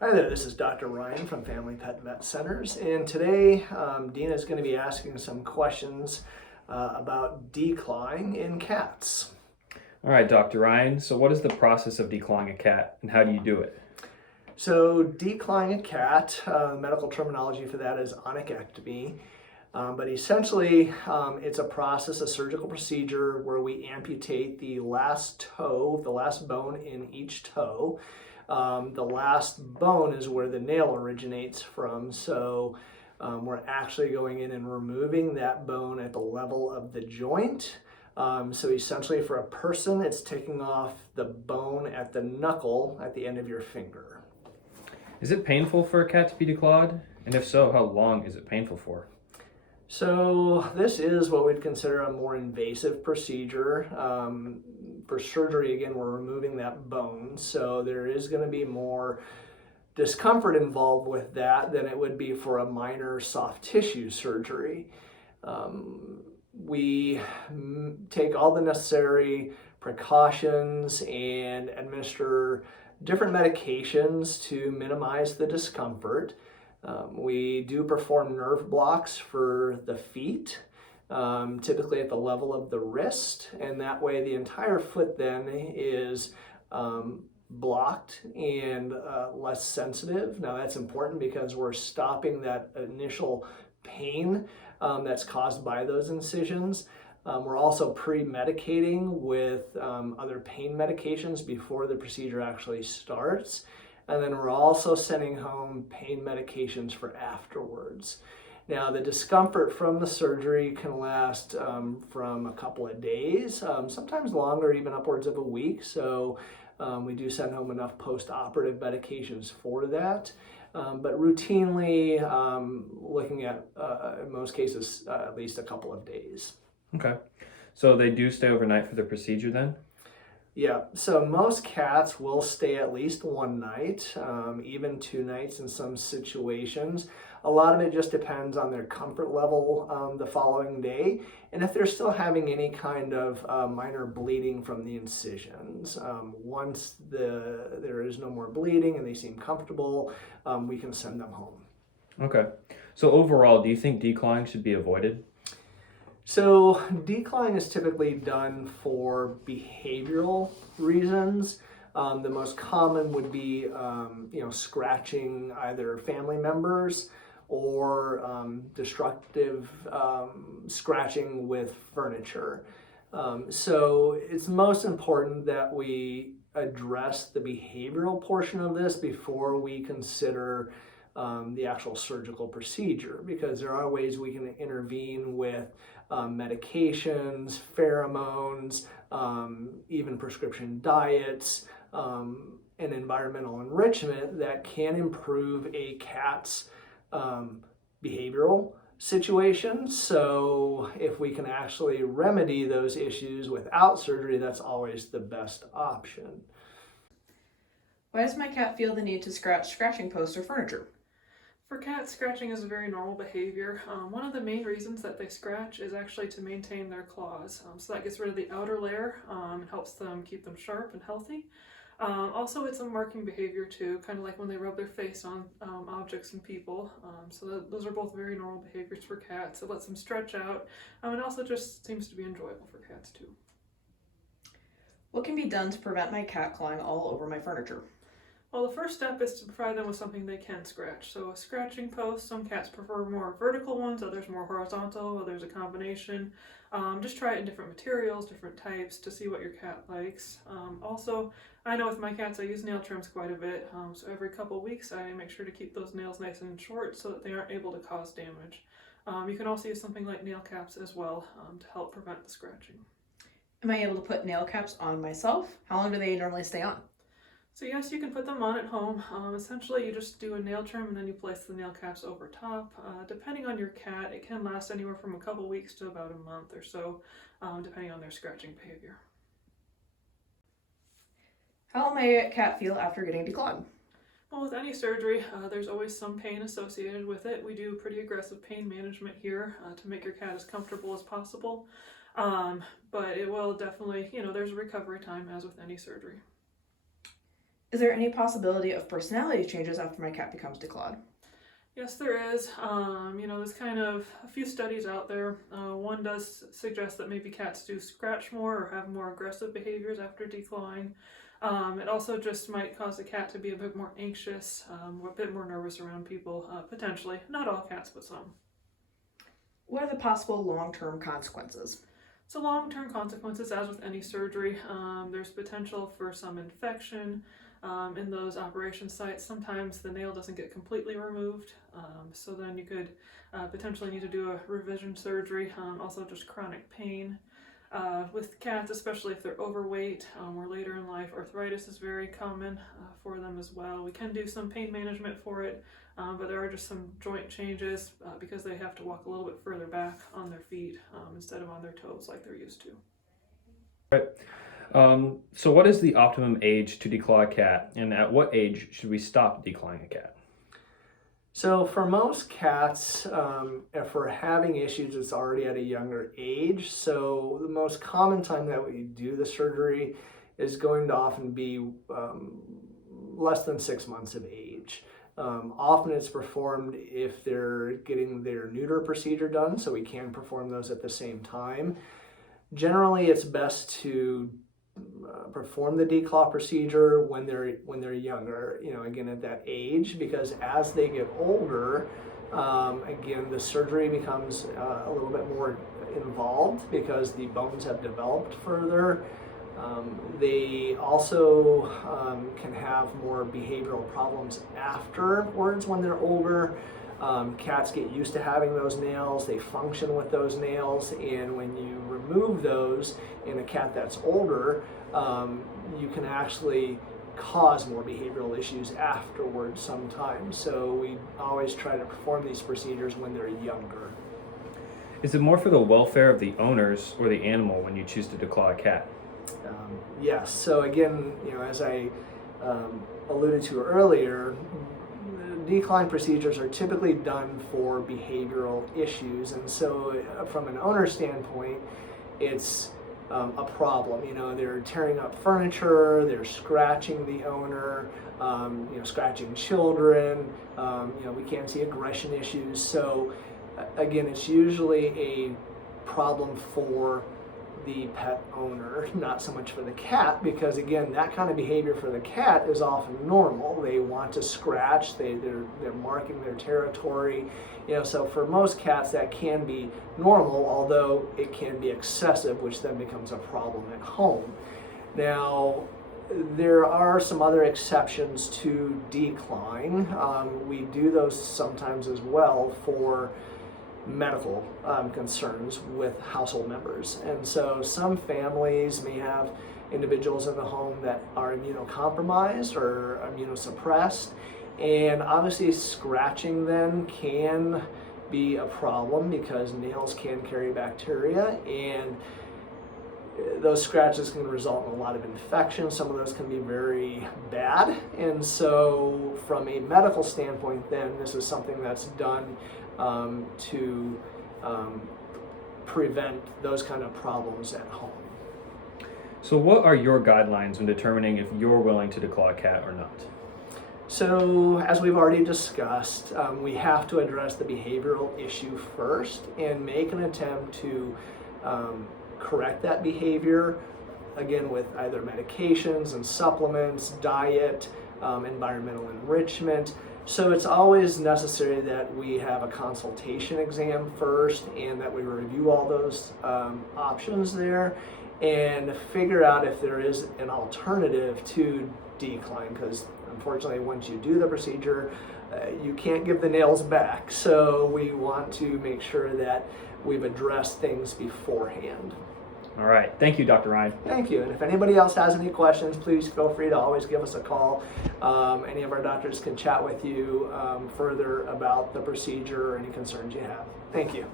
Hi there, this is Dr. Ryan from Family Pet Vet Centers, and today Dina is going to be asking some questions about declawing in cats. All right, Dr. Ryan, so what is the process of declawing a cat and how do you do it? So declawing a cat, medical terminology for that is onychectomy, but essentially it's a process, a surgical procedure where we amputate the last toe, the last bone in each toe. The last bone is where the nail originates from, so we're actually going in and removing that bone at the level of the joint. So essentially for a person, it's taking off the bone at the knuckle at the end of your finger. Is it painful for a cat to be declawed? And if so, how long is it painful for? So this is what we'd consider a more invasive procedure. For surgery, again, we're removing that bone, so there is going to be more discomfort involved with that than it would be for a minor soft tissue surgery. We take all the necessary precautions and administer different medications to minimize the discomfort. We do perform nerve blocks for the feet, typically at the level of the wrist, and that way the entire foot then is blocked and less sensitive. Now that's important because we're stopping that initial pain that's caused by those incisions. We're also pre-medicating with other pain medications before the procedure actually starts. And then we're also sending home pain medications for afterwards. Now, the discomfort from the surgery can last from a couple of days, sometimes longer, even upwards of a week. So we do send home enough post-operative medications for that. But routinely, looking at, in most cases, at least a couple of days. Okay, so they do stay overnight for the procedure then? Yeah, so most cats will stay at least one night, even 2 nights in some situations. A lot of it just depends on their comfort level the following day, and if they're still having any kind of minor bleeding from the incisions. Once there is no more bleeding and they seem comfortable, we can send them home. Okay, so overall, do you think declawing should be avoided? So declawing is typically done for behavioral reasons. The most common would be, scratching either family members or destructive scratching with furniture. So it's most important that we address the behavioral portion of this before we consider the actual surgical procedure, because there are ways we can intervene with medications, pheromones, even prescription diets, and environmental enrichment that can improve a cat's behavioral situation. So if we can actually remedy those issues without surgery, that's always the best option. Why does my cat feel the need to scratch scratching posts or furniture? For cats, scratching is a very normal behavior. One of the main reasons that they scratch is actually to maintain their claws. So that gets rid of the outer layer and helps them keep them sharp and healthy. Also, it's a marking behavior too, kind of like when they rub their face on objects and people. Those are both very normal behaviors for cats. It lets them stretch out, and also just seems to be enjoyable for cats too. What can be done to prevent my cat clawing all over my furniture? Well, the first step is to provide them with something they can scratch. So a scratching post, some cats prefer more vertical ones, others more horizontal, others a combination. Just try it in different materials, different types to see what your cat likes. Also, I know with my cats I use nail trims quite a bit, so every couple weeks I make sure to keep those nails nice and short so that they aren't able to cause damage. You can also use something like nail caps as well to help prevent the scratching. Am I able to put nail caps on myself? How long do they normally stay on? So yes, you can put them on at home. Essentially, you just do a nail trim and then you place the nail caps over top. Depending on your cat, it can last anywhere from a couple weeks to about a month or so, depending on their scratching behavior. How will my cat feel after getting declawed? Well, with any surgery, there's always some pain associated with it. We do pretty aggressive pain management here to make your cat as comfortable as possible. But it will definitely, there's a recovery time as with any surgery. Is there any possibility of personality changes after my cat becomes declawed? Yes, there is. There's kind of a few studies out there. One does suggest that maybe cats do scratch more or have more aggressive behaviors after declawing. It also just might cause the cat to be a bit more anxious, a bit more nervous around people, potentially. Not all cats, but some. What are the possible long-term consequences? So long-term consequences, as with any surgery, there's potential for some infection in those operation sites. Sometimes the nail doesn't get completely removed, so then you could potentially need to do a revision surgery. Also just chronic pain. With cats, especially if they're overweight or later in life, arthritis is very common for them as well. We can do some pain management for it, but there are just some joint changes because they have to walk a little bit further back on their feet instead of on their toes like they're used to. So what is the optimum age to declaw a cat, and at what age should we stop declawing a cat? So for most cats, if we're having issues, it's already at a younger age. So the most common time that we do the surgery is going to often be less than 6 months of age. Often it's performed if they're getting their neuter procedure done, so we can perform those at the same time. Generally, it's best to perform the declaw procedure when they're younger, again at that age, because as they get older, again the surgery becomes a little bit more involved because the bones have developed further. They also can have more behavioral problems afterwards when they're older. Cats get used to having those nails, they function with those nails, and when you remove those in a cat that's older, you can actually cause more behavioral issues afterwards sometimes. So we always try to perform these procedures when they're younger. Is it more for the welfare of the owners or the animal when you choose to declaw a cat? Yes, so again, as I alluded to earlier, decline procedures are typically done for behavioral issues, and so from an owner standpoint, it's a problem. They're tearing up furniture, they're scratching the owner, scratching children. We can see aggression issues. So again, it's usually a problem for the pet owner, not so much for the cat, because again, that kind of behavior for the cat is often normal. They want to scratch, they're marking their territory, so for most cats that can be normal, although it can be excessive, which then becomes a problem at home. Now, there are some other exceptions to declawing. We do those sometimes as well for medical concerns with household members. And so some families may have individuals in the home that are immunocompromised or immunosuppressed, and obviously scratching them can be a problem because nails can carry bacteria, and those scratches can result in a lot of infection. Some of those can be very bad, and so from a medical standpoint, then this is something that's done to prevent those kind of problems at home. So what are your guidelines when determining if you're willing to declaw a cat or not? So as we've already discussed, we have to address the behavioral issue first and make an attempt to correct that behavior, again with either medications and supplements, diet, environmental enrichment. So it's always necessary that we have a consultation exam first and that we review all those options there and figure out if there is an alternative to decline, because unfortunately once you do the procedure, you can't give the nails back. So we want to make sure that we've addressed things beforehand. All right. Thank you, Dr. Ryan. Thank you. And if anybody else has any questions, please feel free to always give us a call. Any of our doctors can chat with you further about the procedure or any concerns you have. Thank you.